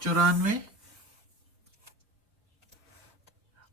94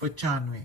95,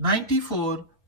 94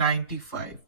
95,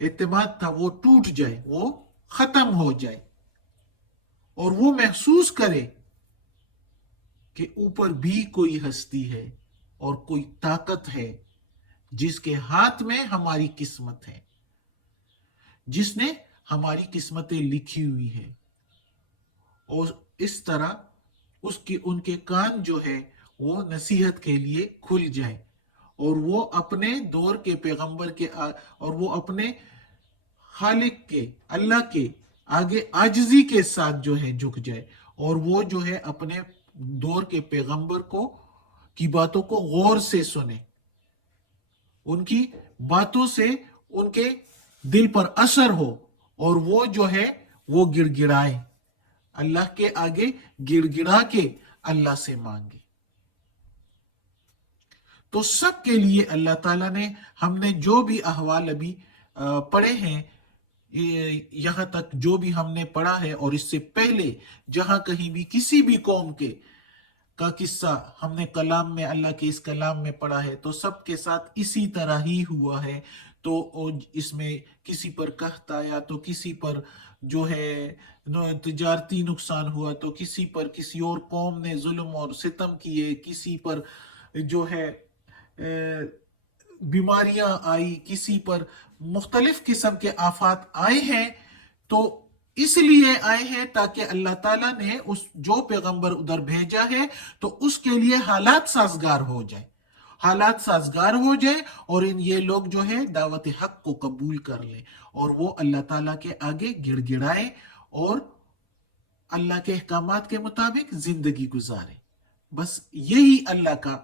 اعتماد تھا وہ ٹوٹ جائے، وہ ختم ہو جائے، اور وہ محسوس کرے کہ اوپر بھی کوئی ہستی ہے اور کوئی طاقت ہے جس کے ہاتھ میں ہماری قسمت ہے، جس نے ہماری قسمتیں لکھی ہوئی ہے۔ اور اس طرح ان کے کان جو ہے وہ نصیحت کے لیے کھل جائے، اور وہ اپنے دور کے پیغمبر کے اور وہ اپنے خالق کے، اللہ کے آگے عاجزی کے ساتھ جو ہے جھک جائے، اور وہ جو ہے اپنے دور کے پیغمبر کی باتوں کو غور سے سنے، ان کی باتوں سے ان کے دل پر اثر ہو، اور وہ جو ہے وہ گڑ گڑائے، اللہ کے آگے گڑ گڑا کے اللہ سے مانگے۔ تو سب کے لیے اللہ تعالیٰ نے، ہم نے جو بھی احوال ابھی پڑھے ہیں، یہاں تک جو بھی ہم نے پڑھا ہے، اور اس سے پہلے جہاں کہیں بھی کسی بھی قوم کا قصہ ہم نے کلام میں، اللہ کے اس کلام میں پڑھا ہے، تو سب کے ساتھ اسی طرح ہی ہوا ہے۔ تو اس میں کسی پر قحط آیا تو کسی پر جو ہے تجارتی نقصان ہوا، تو کسی پر کسی اور قوم نے ظلم اور ستم کیے، کسی پر جو ہے بیماریاں آئی، کسی پر مختلف قسم کے آفات آئے ہیں، تو اس لیے آئے ہیں تاکہ اللہ تعالیٰ نے جو پیغمبر ادھر بھیجا ہے تو اس کے لیے حالات سازگار ہو جائے، اور یہ لوگ جو ہے دعوت حق کو قبول کر لیں، اور وہ اللہ تعالیٰ کے آگے گڑ گڑائیں اور اللہ کے احکامات کے مطابق زندگی گزارے۔ بس یہی اللہ کا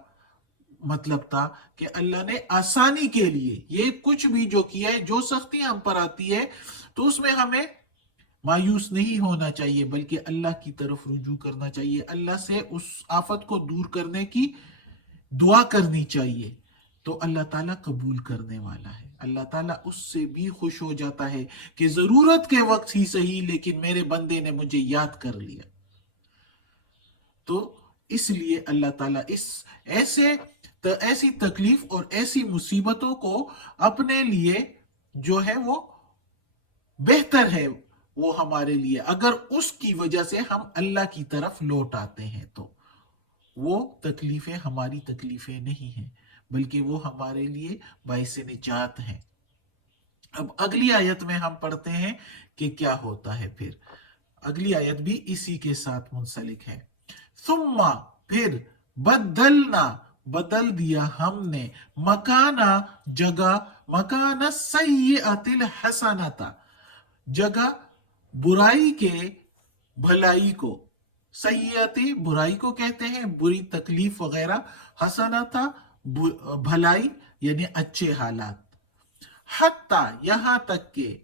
مطلب تھا کہ اللہ نے آسانی کے لیے یہ کچھ بھی جو کیا ہے، جو سختی ہم پر آتی ہے تو اس میں ہمیں مایوس نہیں ہونا چاہیے، بلکہ اللہ کی طرف رجوع کرنا چاہیے، اللہ سے اس آفت کو دور کرنے کی دعا کرنی چاہیے، تو اللہ تعالیٰ قبول کرنے والا ہے۔ اللہ تعالیٰ اس سے بھی خوش ہو جاتا ہے کہ ضرورت کے وقت ہی صحیح لیکن میرے بندے نے مجھے یاد کر لیا۔ تو اس لیے اللہ تعالیٰ ایسی تکلیف اور ایسی مصیبتوں کو اپنے لیے جو ہے وہ بہتر ہے، وہ ہمارے لیے، اگر اس کی وجہ سے ہم اللہ کی طرف لوٹ آتے ہیں تو وہ تکلیفیں ہماری تکلیفیں نہیں ہیں، بلکہ وہ ہمارے لیے باعث نجات ہیں۔ اب اگلی آیت میں ہم پڑھتے ہیں کہ کیا ہوتا ہے پھر۔ اگلی آیت بھی اسی کے ساتھ منسلک ہے۔ ثم پھر بدلنا بدل دیا ہم نے مکانا جگہ، مکانا سیئۃ الحسنۃ جگہ برائی کے بھلائی کو، سیئۃ برائی کو کہتے ہیں، بری تکلیف وغیرہ، حسنۃ بھلائی یعنی اچھے حالات، حتی یہاں تک کہ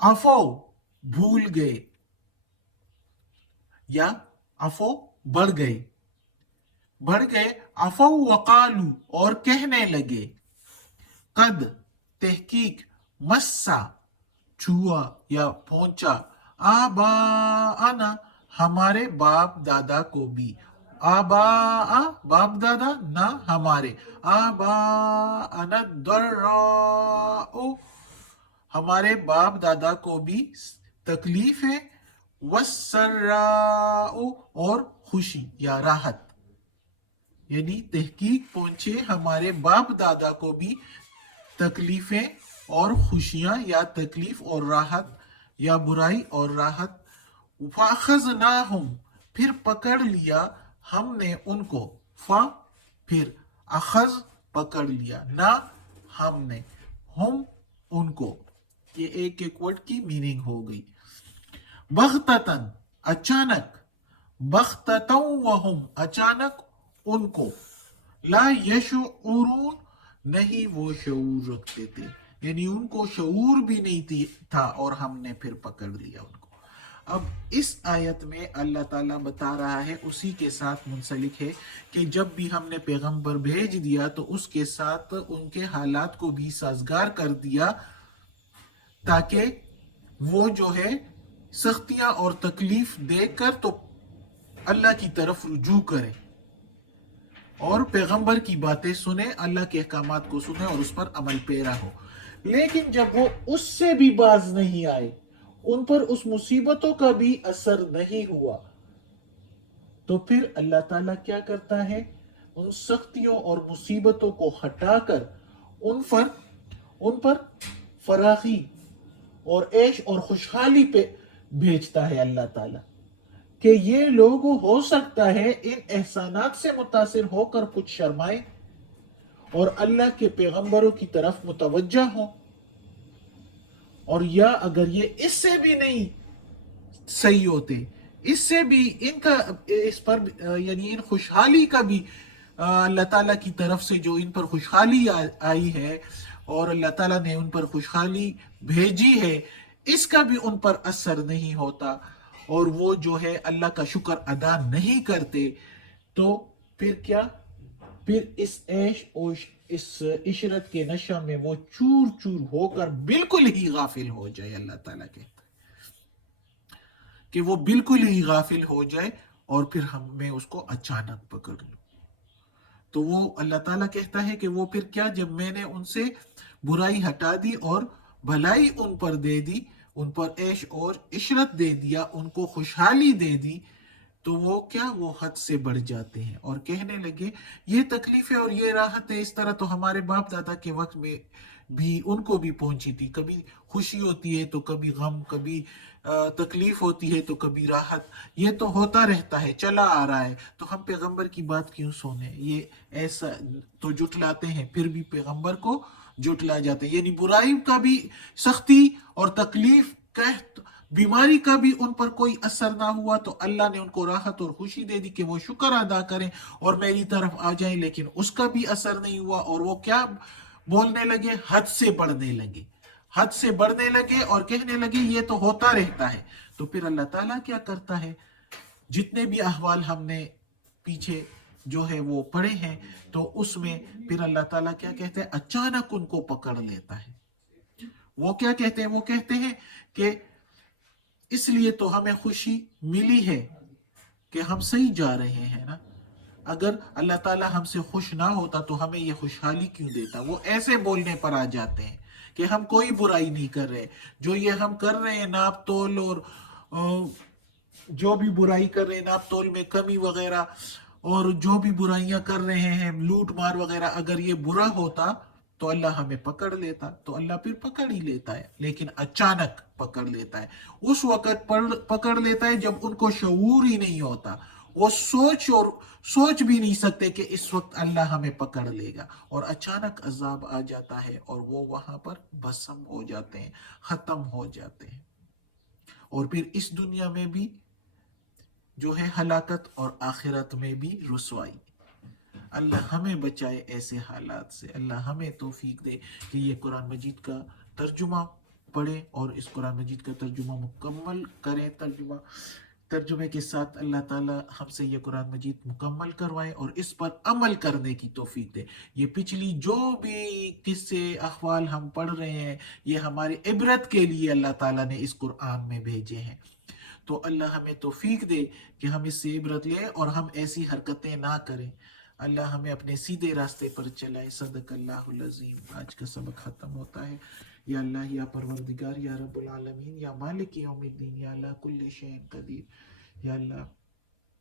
عفو بھول گئے یا عفو بڑھ گئے، عفو وقالو اور کہنے لگے، قد تحقیق، مسا چھوا یا پہنچا، آباءنا ہمارے باپ دادا کو بھی، آباء باپ دادا نہ ہمارے، آباءنا الضراء ہمارے باپ دادا کو بھی تکلیف ہے، والسراء اور خوشی یا راحت، یعنی تحقیق پہنچے ہمارے باپ دادا کو بھی تکلیفیں اور خوشیاں، یا تکلیف اور راحت، یا برائی اور راحت، فَأَخَذْنَاهُمْ پھر پکڑ لیا ہم نے ان کو، پھر اخذ پکڑ لیا، نہ ہم نے، ہم ان کو، یہ ایک ایک ورڈ کی میننگ ہو گئی۔ بغتتاً اچانک، بغتتاً وہم اچانک ان کو، لا یشعرون نہیں وہ شعور رکھتے تھے، یعنی ان کو شعور بھی نہیں تھا، اور ہم نے پھر پکڑ لیا ان کو۔ اب اس آیت میں اللہ تعالیٰ بتا رہا ہے، اسی کے ساتھ منسلک ہے، کہ جب بھی ہم نے پیغمبر بھیج دیا تو اس کے ساتھ ان کے حالات کو بھی سازگار کر دیا، تاکہ وہ جو ہے سختیاں اور تکلیف دیکھ کر تو اللہ کی طرف رجوع کرے اور پیغمبر کی باتیں سنے، اللہ کے احکامات کو سنے اور اس پر عمل پیرا ہو۔ لیکن جب وہ اس سے بھی باز نہیں آئے، ان پر اس مصیبتوں کا بھی اثر نہیں ہوا، تو پھر اللہ تعالیٰ کیا کرتا ہے؟ ان سختیوں اور مصیبتوں کو ہٹا کر ان پر فراخی اور عیش اور خوشحالی پہ بھیجتا ہے اللہ تعالیٰ، کہ یہ لوگ ہو سکتا ہے ان احسانات سے متاثر ہو کر کچھ شرمائیں اور اللہ کے پیغمبروں کی طرف متوجہ ہوں، اور یا اگر یہ اس سے بھی نہیں صحیح ہوتے، اس سے بھی ان کا اس پر یعنی ان خوشحالی کا بھی اللہ تعالیٰ کی طرف سے جو ان پر خوشحالی آئی ہے اور اللہ تعالیٰ نے ان پر خوشحالی بھیجی ہے، اس کا بھی ان پر اثر نہیں ہوتا اور وہ جو ہے اللہ کا شکر ادا نہیں کرتے، تو پھر کیا؟ پھر اس عیش اور اس عشرت کے نشہ میں وہ چور چور ہو کر بالکل ہی غافل ہو جائے، اللہ تعالیٰ کہتا ہے کہ وہ بالکل ہی غافل ہو جائے اور پھر میں اس کو اچانک پکڑ لوں۔ تو وہ اللہ تعالیٰ کہتا ہے کہ وہ پھر کیا، جب میں نے ان سے برائی ہٹا دی اور بھلائی ان پر دے دی، ان پر عیش اور عشرت دے دیا، ان کو خوشحالی دے دی، تو وہ کیا، وہ حد سے بڑھ جاتے ہیں اور کہنے لگے یہ تکلیفیں اور یہ راحتیں اس طرح تو ہمارے باپ دادا کے وقت میں بھی ان کو بھی پہنچی تھی، کبھی خوشی ہوتی ہے تو کبھی غم، کبھی تکلیف ہوتی ہے تو کبھی راحت، یہ تو ہوتا رہتا ہے، چلا آ رہا ہے، تو ہم پیغمبر کی بات کیوں سونے؟ یہ ایسا تو جٹلاتے ہیں، پھر بھی پیغمبر کو جٹلا جاتے ہیں، یعنی برائی کا بھی سختی اور تکلیف بیماری کا بھی ان پر کوئی اثر نہ ہوا، تو اللہ نے ان کو راحت اور خوشی دے دی کہ وہ شکر ادا کریں اور میری طرف آ جائیں، لیکن اس کا بھی اثر نہیں ہوا اور وہ کیا بولنے لگے؟ حد سے بڑھنے لگے، حد سے بڑھنے لگے اور کہنے لگے یہ تو ہوتا رہتا ہے۔ تو پھر اللہ تعالیٰ کیا کرتا ہے؟ جتنے بھی احوال ہم نے پیچھے جو ہے وہ پڑھے ہیں، تو اس میں پھر اللہ تعالیٰ کیا کہتے ہیں؟ اچانک ان کو پکڑ لیتا ہے۔ وہ کیا کہتے ہیں؟ وہ کہتے ہیں کہ اس لیے تو ہمیں خوشی ملی ہے کہ ہم صحیح جا رہے ہیں نا، اگر اللہ تعالیٰ ہم سے خوش نہ ہوتا تو ہمیں یہ خوشحالی کیوں دیتا؟ وہ ایسے بولنے پر آ جاتے ہیں کہ ہم کوئی برائی نہیں کر رہے، جو یہ ہم کر رہے ہیں ناپ تول اور جو بھی برائی کر رہے ہیں ناپ تول میں کمی وغیرہ، اور جو بھی برائیاں کر رہے ہیں لوٹ مار وغیرہ، اگر یہ برا ہوتا تو اللہ ہمیں پکڑ لیتا، تو اللہ پھر پکڑ ہی لیتا ہے، لیکن اچانک پکڑ لیتا ہے، اس وقت پکڑ لیتا ہے جب ان کو شعور ہی نہیں ہوتا، وہ سوچ بھی نہیں سکتے کہ اس وقت اللہ ہمیں پکڑ لے گا، اور اچانک عذاب آ جاتا ہے اور وہ وہاں پر بھسم ہو جاتے ہیں، ختم ہو جاتے ہیں، اور پھر اس دنیا میں بھی جو ہے ہلاکت اور آخرت میں بھی رسوائی۔ اللہ ہمیں بچائے ایسے حالات سے، اللہ ہمیں توفیق دے کہ یہ قرآن مجید کا ترجمہ پڑھیں اور اس قرآن مجید کا ترجمہ مکمل کریں، ترجمے کے ساتھ اللہ تعالی ہم سے یہ قرآن مجید مکمل کروائے اور اس پر عمل کرنے کی توفیق دے۔ یہ پچھلی جو بھی قصے احوال ہم پڑھ رہے ہیں، یہ ہماری عبرت کے لیے اللہ تعالیٰ نے اس قرآن میں بھیجے ہیں، تو اللہ ہمیں توفیق دے کہ ہم اس سے عبرت لیں اور ہم ایسی حرکتیں نہ کریں، اللہ ہمیں اپنے سیدھے راستے پر چلائے۔ صدق اللہ العظیم۔ آج کا سبق ختم ہوتا ہے۔ یا اللہ، یا پروردگار، یا رب العالمین، یا مالک یوم الدین، یا اللہ کل شیء قدیر، یا اللہ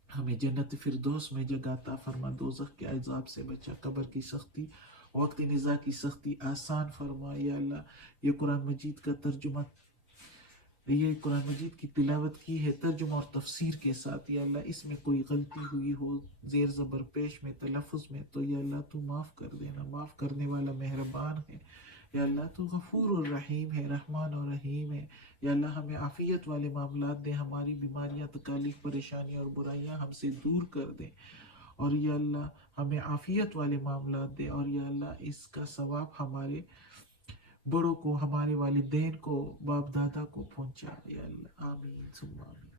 ہمیں جنت فردوس میں جگہ عطا فرما، دوزخ کے عذاب سے بچا، قبر کی سختی، وقت نزاع کی سختی آسان فرما۔ یا اللہ یہ قرآن مجید کا ترجمہ، یہ قرآن مجید کی تلاوت کی ہے ترجمہ اور تفسیر کے ساتھ، یا اللہ اس میں کوئی غلطی ہوئی ہو زیر زبر پیش میں، تلفظ میں، تو یا اللہ تو معاف کر دینا، معاف کرنے والا مہربان ہے، یا اللہ تو غفور الرحیم ہے، رحمان اور رحیم ہے، یا اللہ ہمیں عافیت والے معاملات دے، ہماری بیماریاں، تکالیف، پریشانیاں اور برائیاں ہم سے دور کر دے، اور یا اللہ ہمیں عافیت والے معاملات دے، اور یا اللہ اس کا ثواب ہمارے بڑوں کو، ہمارے والدین کو، باپ دادا کو پہنچا، یا اللہ آمین ثم آمین۔